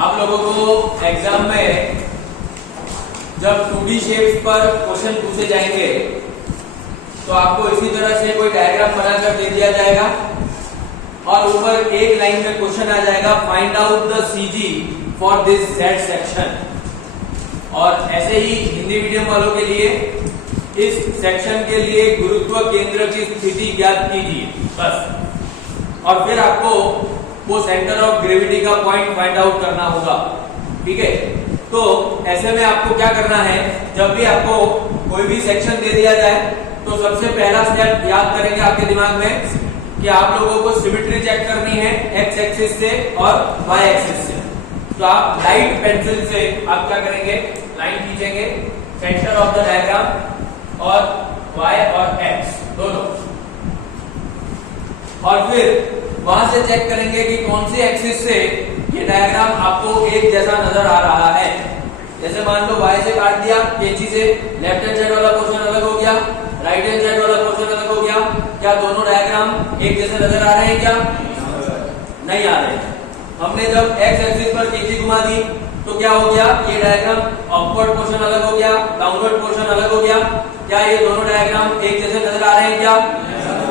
आप लोगों को एग्जाम में जब 2D शेप्स पर क्वेश्चन पूछे जाएंगे तो आपको इसी तरह से कोई डायग्राम बनाकर दे दिया जाएगा और ऊपर एक लाइन में क्वेश्चन आ जाएगा, find out the CG for this Z section. और ऐसे ही हिंदी मीडियम वालों के लिए इस सेक्शन के लिए गुरुत्व केंद्र की स्थिति ज्ञात कीजिए बस। और फिर आपको वो सेंटर ऑफ ग्रेविटी का पॉइंट फाइंड आउट करना होगा। ठीक है, तो ऐसे में आपको क्या करना है, जब भी आपको कोई भी सेक्शन दे दिया जाए तो सबसे पहला स्टेप याद करेंगे आपके दिमाग में कि आप लोगों को सिमेट्री चेक करनी है एक्स एक्सिस से और वाई एक्सिस से। तो आप लाइट पेंसिल से आप क्या करेंगे, लाइन खींचेंगे सेंटर ऑफ द डायग्राम और y और x दोनों, और फिर वहां से चेक करेंगे कि कौन सी एक्सिस से ये डायग्राम आपको एक जैसा नजर आ रहा है। जैसे मान लो y से काट दिया कैंची से, लेफ्ट हैंड साइड वाला पोर्शन अलग हो गया, राइट हैंड साइड वाला पोर्शन अलग हो गया। क्या दोनों डायग्राम एक जैसे नजर आ रहे हैं? क्या नहीं आ रहे हैं। हमने जब x एक्सिस पर कैंची घुमा दी तो क्या हो गया, ये डायग्राम अपवर्ड पोर्शन अलग हो गया, डाउनवर्ड पोर्शन अलग हो गया। क्या ये दोनों डायग्राम एक जैसे नजर आ रहे हैं? क्या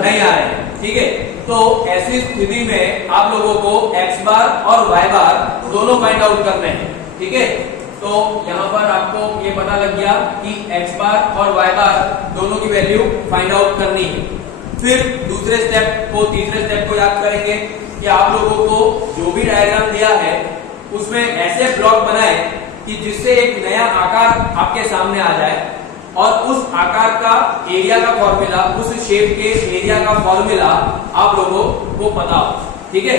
नहीं आ रहे हैं। ठीक है, तो ऐसी स्थिति में आप लोगों को x बार और y बार दोनों फाइंड आउट करने हैं। ठीक है, तो यहाँ पर आपको ये पता लग गया कि x बार और y बार दोनों की वैल्यू फाइंड आउट करनी है। फिर दूसरे स्टेप को, तीसरे स्टेप को याद करेंगे कि आप लोगों को जो भी डायग्राम दिया है उसमें ऐसे ब्लॉक बनाए कि जिससे एक नया आकार आपके सामने आ जाए और उस आकार का एरिया का फॉर्मूला, उस शेप के एरिया का फॉर्मूला आप लोगों को पता हो। ठीक है,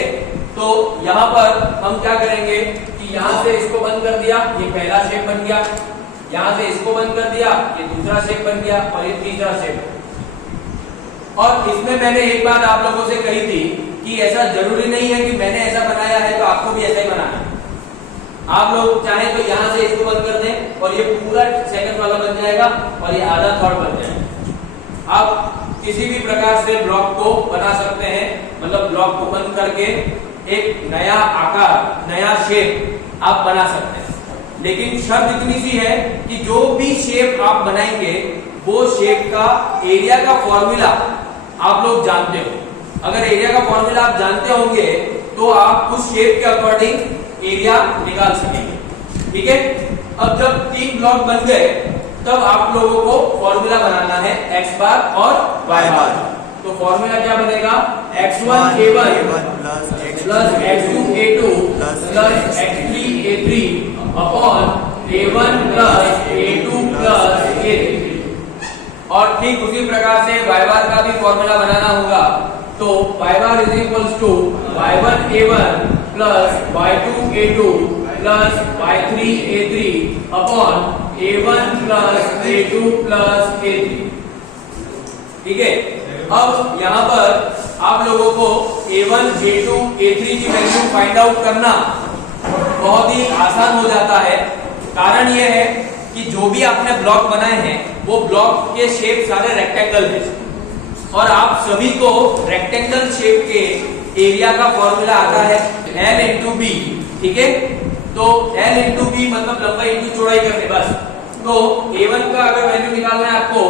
तो यहाँ पर हम क्या करेंगे कि यहाँ से इसको बंद कर दिया, ये पहला शेप बन गया, यहाँ से इसको बंद कर दिया, ये दूसरा शेप बन गया और ये तीसरा शेप। और इसमें मैंने एक बात आप लोगों से कही थी कि ऐसा जरूरी नहीं है कि मैंने ऐसा बनाया है तो आपको भी ऐसा ही बनाना है। आप लोग चाहे तो यहाँ से इसको बंद कर दें और ये पूरा सेकंड वाला बन जाएगा और ये आधा थर्ड बन जाएगा। आप किसी भी प्रकार से ब्लॉक को बना सकते हैं, मतलब ब्लॉक को बंद करके एक नया आकार, नया शेप आप बना सकते हैं। लेकिन शर्त इतनी सी है कि जो भी शेप आप बनाएंगे वो शेप का एरिया का फॉर्मूला आप लोग जानते हो। अगर एरिया का फॉर्मूला आप जानते होंगे तो आप उस शेप के अकॉर्डिंग एरिया निकाल सकेंगे। ठीक है, अब जब 3 ब्लॉक बन गए तब आप लोगों को फॉर्मूला बनाना है x बार और y बार। तो फॉर्मूला क्या बनेगा, x1 a1 plus x2 a2 plus x3 a3 upon a1 plus a2 plus a3। और ठीक उसी प्रकार से y बार का भी फॉर्मूला बनाना होगा। तो y bar is equals to y1 a1 plus y2 a2 plus y3 a3 upon a1 plus a2 plus a3। ठीक है, अब यहाँ पर आप लोगों को a1 a2 a3 की वैल्यू फाइंड आउट करना बहुत ही आसान हो जाता है। कारण यह है कि जो भी आपने ब्लॉक बनाए हैं वो ब्लॉक के शेप सारे रेक्टेंगल हैं और आप सभी को रेक्टेंगल शेप के एरिया का फॉर्मूला आता है L इंटू बी। ठीक है, तो L इंटू बी मतलब लंबाई इंटू चौड़ाई करने बस। तो A1 का अगर वैल्यू निकालना है आपको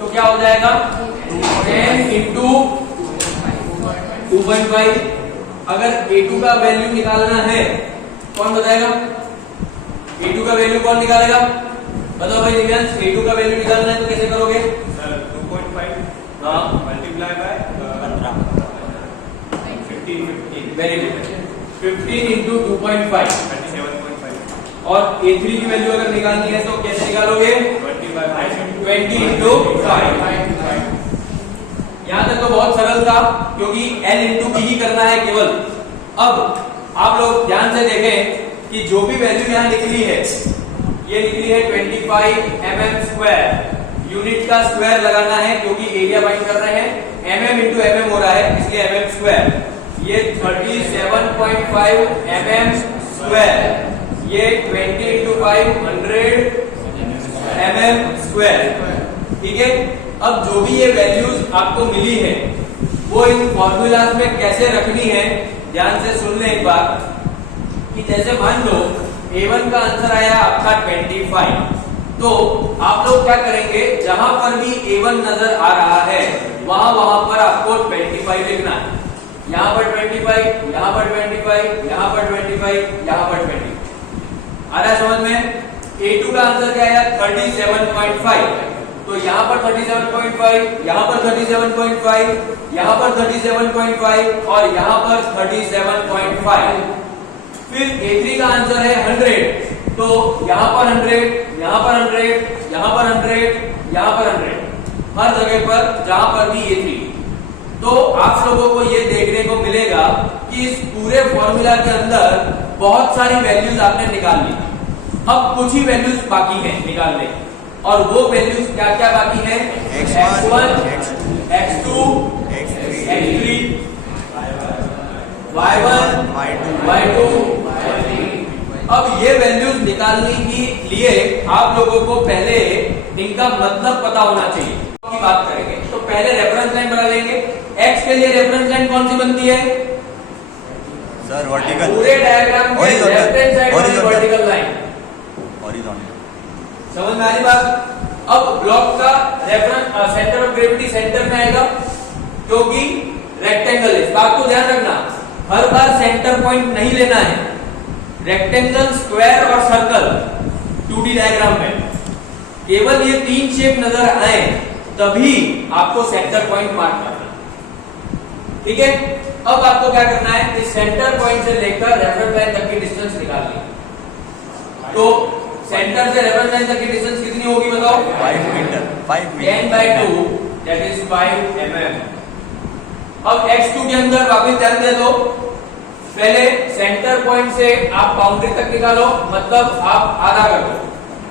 तो क्या हो जाएगा, 10 इंटू 2.5। अगर A2 का वैल्यू निकालना है कौन बताएगा, A2 का वैल्यू कौन निकालेगा, बताओ भाई दिव्यांश। A2 का वैल्यू निकालना है तो कैसे करोगे, सर 2.5 हाँ multiply by 15 very good, 15 into 2.5 37.5 और A3 की वैल्यू अगर निकालनी है तो कैसे निकालोगे, 20 इंटू 5। यहाँ तक तो बहुत सरल था क्योंकि L इंटू बी ही करना है केवल। अब आप लोग ध्यान से देखें कि जो भी वैल्यू यहाँ निकली है, ये निकली है 25 mm स्क्वायर। यूनिट का स्क्वायर लगाना है क्योंकि एरिया फाइंड कर रहे हैं, mm इंटू mm हो रहा है इसलिए mm स्क्वायर। ये 37.5 mm स्क्वायर, ये 20 इंटू 5 100 mm स्क्वायर। ठीक है, अब जो भी ये वैल्यूज आपको मिली है वो इन फॉर्मूलाज में कैसे रखनी है ध्यान से सुन लें एक बार। कि जैसे मान लो A1 का आंसर आया आपका 25, तो आप लोग क्या करेंगे, जहां पर भी A1 नजर आ रहा है वहां पर आपको 25 लिखना है। यहां पर 25, यहां पर 25, यहां पर 25, यहां पर 25। आ रहा है समझ में? A2 का आंसर क्या आया 37.5, तो यहां पर 37.5, यहां पर 37.5, यहां पर 37.5 और यहां पर 37.5। फिर A3 का आंसर है 100, तो यहां पर 100, यहां पर 100, यहां पर 100, यहां पर 100, हर जगह पर जहां पर भी A3। तो आप लोगों को ये देखने को मिलेगा कि इस पूरे फॉर्मूला के अंदर बहुत सारी वैल्यूज आपने निकाल ली। अब कुछ ही वैल्यूज बाकी हैं निकालने, और वो वैल्यूज क्या क्या बाकी हैं? x1, x2, x3, y1, y2, अब ये वैल्यूज निकालने के लिए आप लोगों को पहले इनका मतलब पता होना चाहिए। की बात करेंगे तो पहले रेफरेंस लाइन बना लेंगे। x के लिए रेफरेंस लाइन कौन सी बनती है सर? वर्टिकल। पूरे डायग्राम के लेफ्ट हैंड साइड वाली वर्टिकल लाइन। हॉरिजॉन्टल। समझ में आ रही बात? अब ब्लॉक का reference centre of gravity centre में आएगा क्योंकि रेक्टेंगल है। इस बात को ध्यान रखना, हर बार सेंटर पॉइंट नहीं लेना है। रेक्टेंगल, स्क्वायर और सर्कल 2D डायग्राम में केवल ये तीन शेप नजर आए तभी आपको सेंटर पॉइंट मार्क करना, ठीक है? अब आपको क्या करना है, इस सेंटर पॉइंट से लेकर रेफरेंस लाइन तक की डिस्टेंस निकालनी है। तो सेंटर से रेफरेंस लाइन तक की डिस्टेंस कितनी होगी बताओ? 5 मीटर। 10/2 that is 5 mm। अब x2 के अंदर वापस ध्यान दे दो, पहले सेंटर पॉइंट से आप बाउंड्री तक निकालो, मतलब आप आधा कर दो,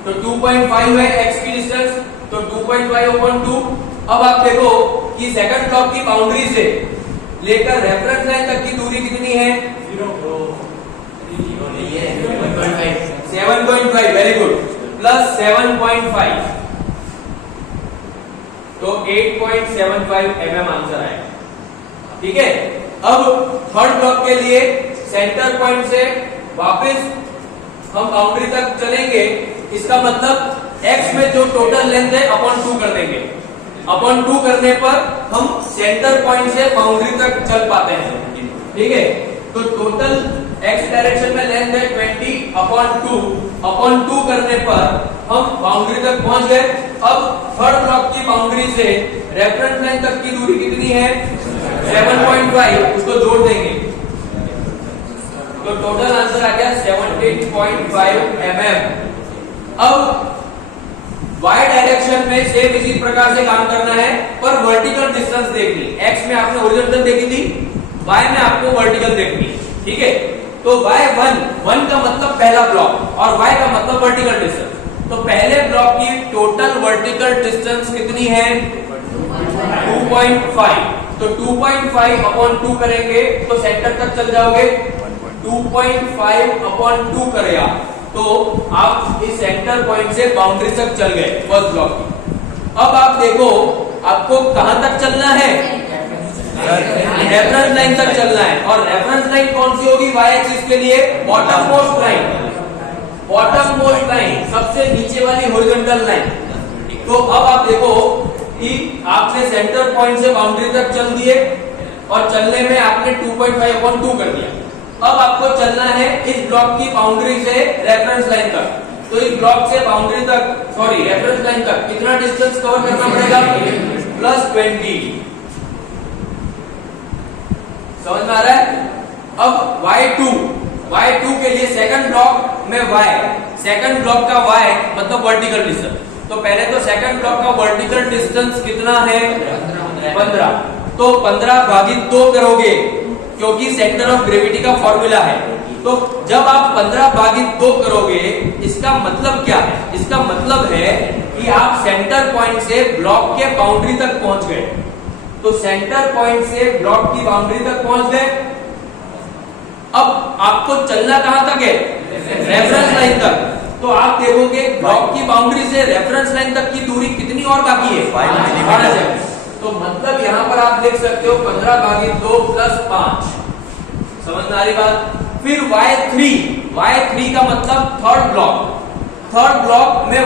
तो 2.5 है x की डिस्टेंस, तो 2.5/2। अब आप देखो कि सेकंड ब्लॉक की बाउंड्री से लेकर रेफरेंस लाइन तक की दूरी कितनी है? 7.5, वेरी गुड, प्लस 7.5, तो 8.75 mm आंसर आएगा, ठीक है? अब थर्ड ब्लॉक के लिए सेंटर पॉइंट से वापस हम बाउंड्री तक चलेंगे, इसका मतलब x में जो टोटल लेंथ है अपॉन 2 कर देंगे। अपॉन 2 करने पर हम सेंटर पॉइंट से बाउंड्री तक चल पाते हैं, ठीक है? तो टोटल x डायरेक्शन में लेंथ है 20/2, अपॉन 2 करने पर हम बाउंड्री तक पहुंच गए। अब थर्ड ब्लॉक की बाउंड्री से रेफरेंस लाइन तक की दूरी कितनी है? 7.5, उसको जोड़ देंगे तो टोटल आंसर आ गया 17.5 mm। अब y डायरेक्शन में सेम इसी प्रकार से काम करना है, पर वर्टिकल डिस्टेंस देखनी। x में आपने हॉरिजॉन्टल देखी थी, y में आपको वर्टिकल देखनी, ठीक है? तो y1 का मतलब पहला ब्लॉक और y का मतलब वर्टिकल डिस्टेंस। तो पहले ब्लॉक की टोटल वर्टिकल डिस्टेंस कितनी है? 2.5, तो 2.5/2 करेंगे तो सेंटर तक चल जाओगे। 2.5/2 करेगा तो आप इस सेंटर पॉइंट से बाउंड्री तक चल गए फर्स्ट ब्लॉक की। अब आप देखो आपको कहां तक चलना है? रेफरेंस लाइन तक चलना है, और रेफरेंस लाइन कौन सी होगी y एक्सिस के लिए? Bottom most line. Bottom most line, सबसे नीचे वाली हॉरिजॉन्टल लाइन। तो अब आप देखो कि आपने सेंटर पॉइंट से बाउंड्री तक चल दिए और चलने में आपने 2.5/2 कर दिया। अब आपको चलना है इस ब्लॉक की बाउंड्री से रेफरेंस लाइन तक। तो इस ब्लॉक से बाउंड्री तक, सॉरी रेफरेंस लाइन तक कितना डिस्टेंस कवर करना पड़ेगा? +20। समझ में आ रहा है? अब y2 के लिए सेकंड ब्लॉक में y, सेकंड ब्लॉक का y मतलब वर्टिकल डिस्टेंस। तो पहले तो सेकंड ब्लॉक का वर्टिकल डिस्टेंस कितना है? 15। तो 15/2 करोगे क्योंकि सेंटर ऑफ ग्रेविटी का फॉर्मूला है। तो जब आप 15/2 करोगे इसका मतलब क्या है? इसका मतलब है कि आप सेंटर पॉइंट से ब्लॉक के बाउंड्री तक पहुंच गए। तो सेंटर पॉइंट से ब्लॉक की बाउंड्री तक पहुंच गए। अब आपको चलना कहां तक है? रेफरेंस लाइन तक। तो आप देखोगे ब्लॉक की बाउंड्री से रेफरेंस लाइन तक की दूरी कितनी और बाकी है? 5 तो मतलब यहां पर आप देख सकते हो 15/2 + 5। समझ में आ रही बात? फिर y3 y3 का मतलब थर्ड ब्लॉक में y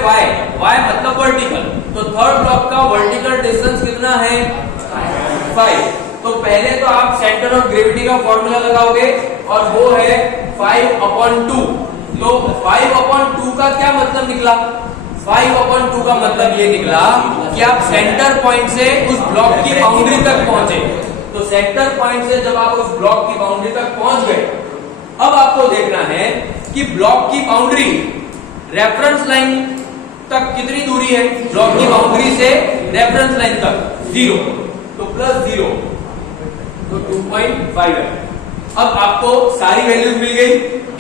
मतलब वर्टिकल, तो थर्ड ब्लॉक का वर्टिकल डिस्टेंस कितना है 5। तो पहले तो आप सेंटर ऑफ ग्रेविटी का फॉर्मूला लगाओगे और वो है 5/2। तो 5/2 का क्या मतलब निकला? 5/2 का मतलब ये निकला कि आप सेंटर पॉइंट से उस ब्लॉक की बाउंड्री तक पहुंचे। तो सेंटर पॉइंट से जब आप उस ब्लॉक की बाउंड्री तक पहुंच गए, अब आपको देखना है कि ब्लॉक की बाउंड्री रेफरेंस लाइन तक कितनी दूरी है। ब्लॉक की बाउंड्री से रेफरेंस लाइन तक 0, तो +0, तो 2.5 है। अब आपको सारी वैल्यूज मिल गई।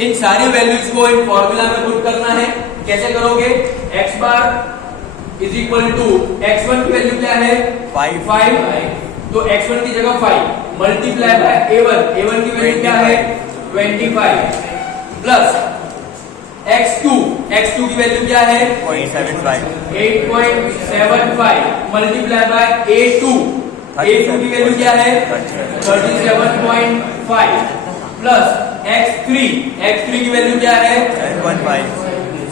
इन सारी वैल्यूज को इन फॉर्मूला में पुट करना है। कैसे करोगे? x bar is equal to x1 की वैल्यू क्या है 5, तो x1 की जगह 5 मल्टीप्लाई बाय a1 की वैल्यू क्या है 25 प्लस x2 की वैल्यू क्या है 8.75 मल्टीप्लाई बाय a2 की वैल्यू क्या है 37.5 प्लस x3 की वैल्यू क्या है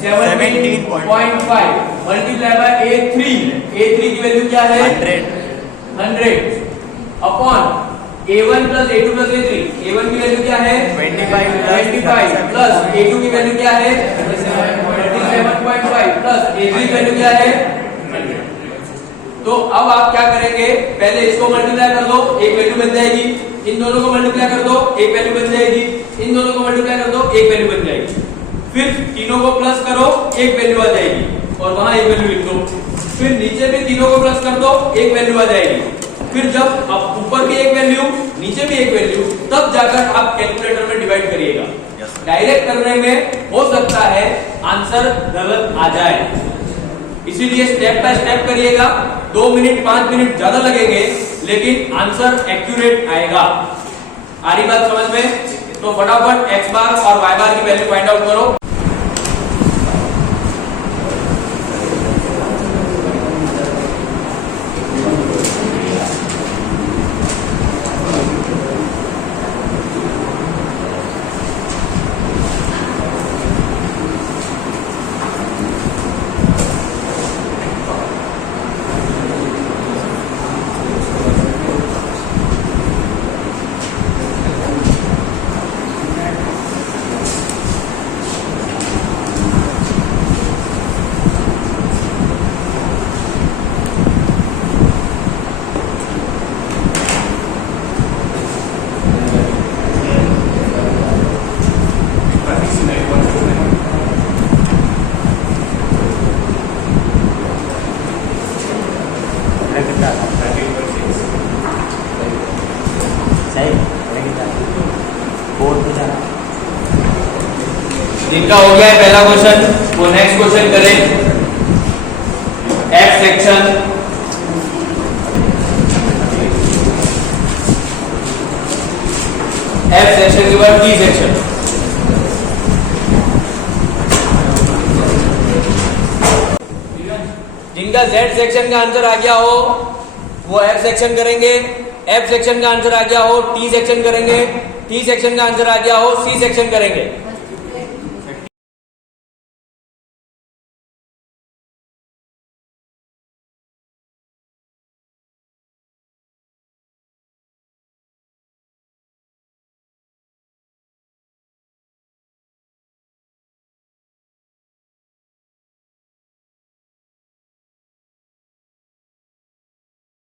17.5 मल्टीप्लाई बाय a3 की वैल्यू क्या है 100 upon a1 plus a2 plus a3 a1 की वैल्यू क्या है 25 प्लस a2 की वैल्यू क्या है 37.5 प्लस a3 की वैल्यू क्या है 100। तो अब आप क्या करेंगे? पहले इसको मल्टीप्लाई कर दो, एक वैल्यू बन जाएगी। इन दोनों को मल्टीप्लाई कर दो, एक वैल्यू बन जाएगी। इन दोनों को मल्टीप्लाई कर दो, एक वैल्यू बन जाएगी। फिर तीनों को प्लस करो, एक वैल्यू आ जाएगी और वहां एक वैल्यू लिख दो। फिर नीचे भी तीनों को प्लस कर दो, एक वैल्यू आ जाएगी। फिर जब अब ऊपर भी एक वैल्यू, नीचे भी एक वैल्यू, तब जाकर आप कैलकुलेटर में डिवाइड करिएगा। डायरेक्ट करने में हो सकता है आंसर गलत आ जाए, इसीलिए स्टेप बाय स्टेप करिएगा। 2 मिनट 5 मिनट ज्यादा लगेंगे, लेकिन आंसर एक्यूरेट आएगा। आ रही बात समझ में? तो फटाफट x बार और y बार की वैल्यू फाइंड आउट करो। जिनका हो गया है पहला क्वेश्चन, वो नेक्स्ट क्वेश्चन करें। F सेक्शन, F सेक्शन के बाद T सेक्शन। जिनका Z सेक्शन का आंसर आ गया हो वो F सेक्शन करेंगे, F सेक्शन का आंसर आ गया हो T सेक्शन करेंगे, T सेक्शन का आंसर आ गया हो C सेक्शन करेंगे।